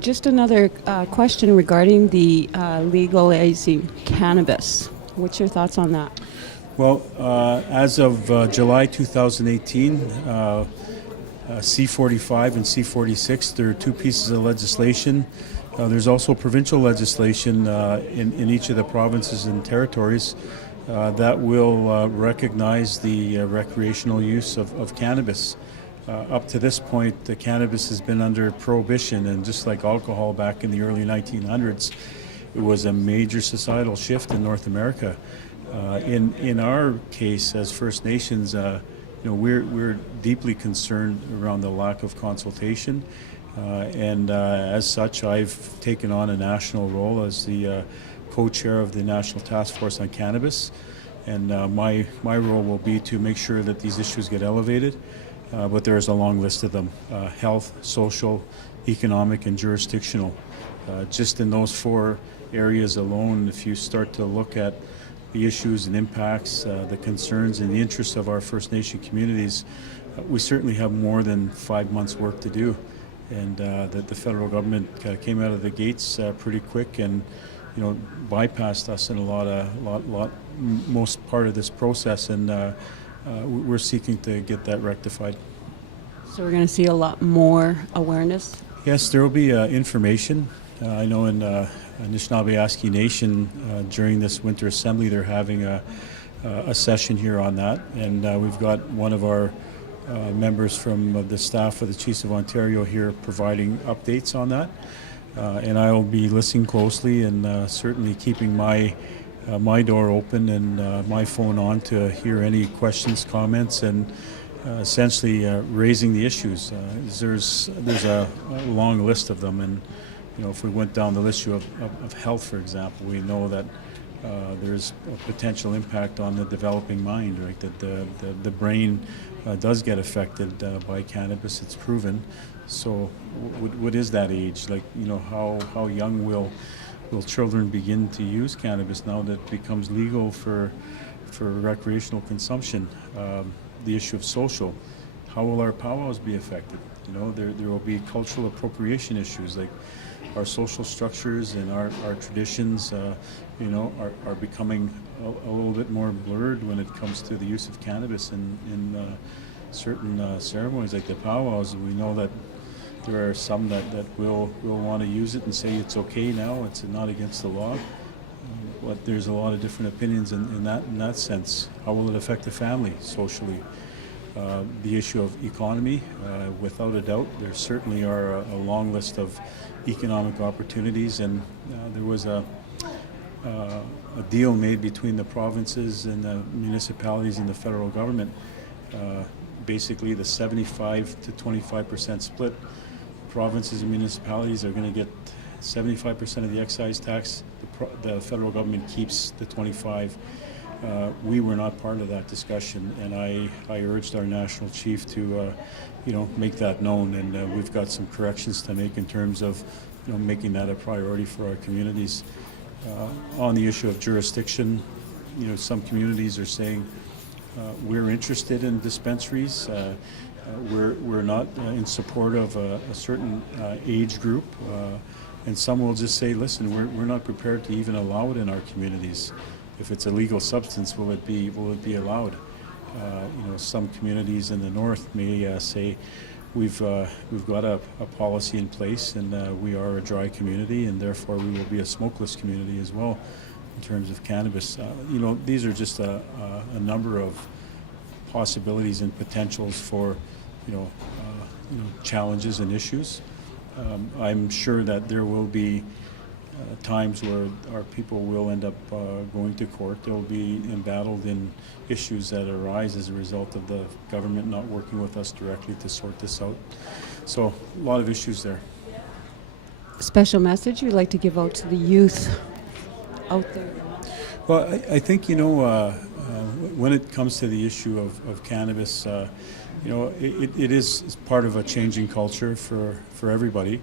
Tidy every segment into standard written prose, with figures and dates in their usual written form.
Just another question regarding the legalizing cannabis. What's your thoughts on that? Well, as of July 2018, C45 and C46, there are two pieces of legislation. There's also provincial legislation in each of the provinces and territories that will recognize the recreational use of cannabis. Up to this point, the cannabis has been under prohibition, and just like alcohol back in the early 1900s, it was a major societal shift in North America. In our case, as First Nations, we're deeply concerned around the lack of consultation, and as such, I've taken on a national role as the co-chair of the National Task Force on Cannabis, and my role will be to make sure that these issues get elevated. But there is a long list of them: health, social, economic, and jurisdictional. Just in those four areas alone, if you start to look at the issues and impacts, the concerns and the interests of our First Nation communities, we certainly have more than 5 months' work to do. And that the federal government came out of the gates pretty quick and bypassed us in most part of this process, and we're seeking to get that rectified. So we're going to see a lot more awareness? Yes, there will be information. I know in Anishinaabe Nation during this Winter Assembly they're having a session here on that, and we've got one of our members from the staff of the Chiefs of Ontario here providing updates on that, and I will be listening closely and certainly keeping my door open and my phone on to hear any questions, comments, and essentially raising the issues. There's a long list of them, and if we went down the issue of health, for example, we know that there's a potential impact on the developing mind, right? That the brain does get affected by cannabis. It's proven. So, what is that age? Like, how young will children begin to use cannabis now that it becomes legal for recreational consumption? The issue of social. How will our powwows be affected? There will be cultural appropriation issues, like our social structures and our traditions, are becoming a little bit more blurred when it comes to the use of cannabis in certain ceremonies, like the powwows. We know that there are some that will want to use it and say it's okay now, it's not against the law. But there's a lot of different opinions in that sense. How will it affect the family socially? The issue of economy, without a doubt, there certainly are a long list of economic opportunities, and there was a deal made between the provinces and the municipalities and the federal government. Basically, the 75 to 25% split. Provinces and municipalities are going to get 75% of the excise tax. The federal government keeps the 25%. We were not part of that discussion, and I urged our national chief to, make that known, and we've got some corrections to make in terms of, making that a priority for our communities. On the issue of jurisdiction, some communities are saying we're interested in dispensaries. We're not in support of a certain age group, and some will just say, listen, we're not prepared to even allow it in our communities. If it's a legal substance, will it be allowed? Some communities in the north may say, we've got a policy in place, and we are a dry community, and therefore we will be a smokeless community as well in terms of cannabis. These are just a number of possibilities and potentials for challenges and issues. I'm sure that there will be times where our people will end up going to court. They'll be embattled in issues that arise as a result of the government not working with us directly to sort this out. So a lot of issues there. Special message you'd like to give out to the youth out there? Well, I think, when it comes to the issue of cannabis, it is part of a changing culture for everybody.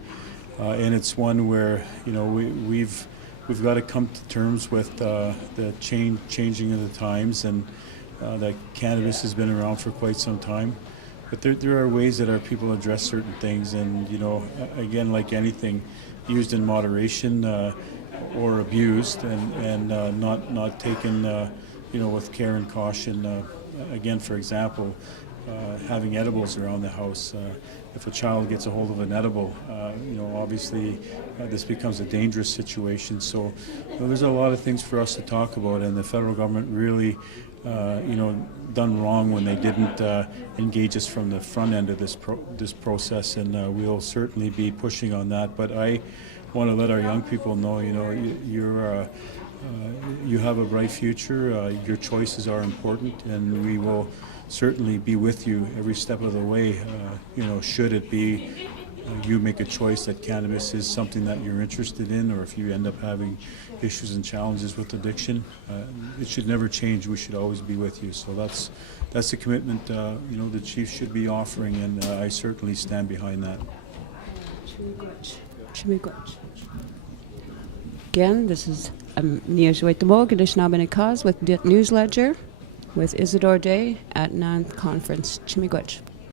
And it's one where we've got to come to terms with the changing of the times, and that cannabis has been around for quite some time. but there are ways that our people address certain things, and again, like anything, used in moderation or abused, and not taken with care and caution. Again, for example, having edibles around the house. If a child gets a hold of an edible, obviously this becomes a dangerous situation. So there's a lot of things for us to talk about, and the federal government really, done wrong when they didn't engage us from the front end of this process, and we'll certainly be pushing on that. But I want to let our young people know, you have a bright future. Your choices are important, and we will certainly be with you every step of the way. Should it be you make a choice that cannabis is something that you're interested in, or if you end up having issues and challenges with addiction, it should never change. We should always be with you. So that's the commitment the chief should be offering, and I certainly stand behind that. Again, this is News with the Morgan, with Dit News Ledger with Isadore Day at NAN Conference. Chimigwech.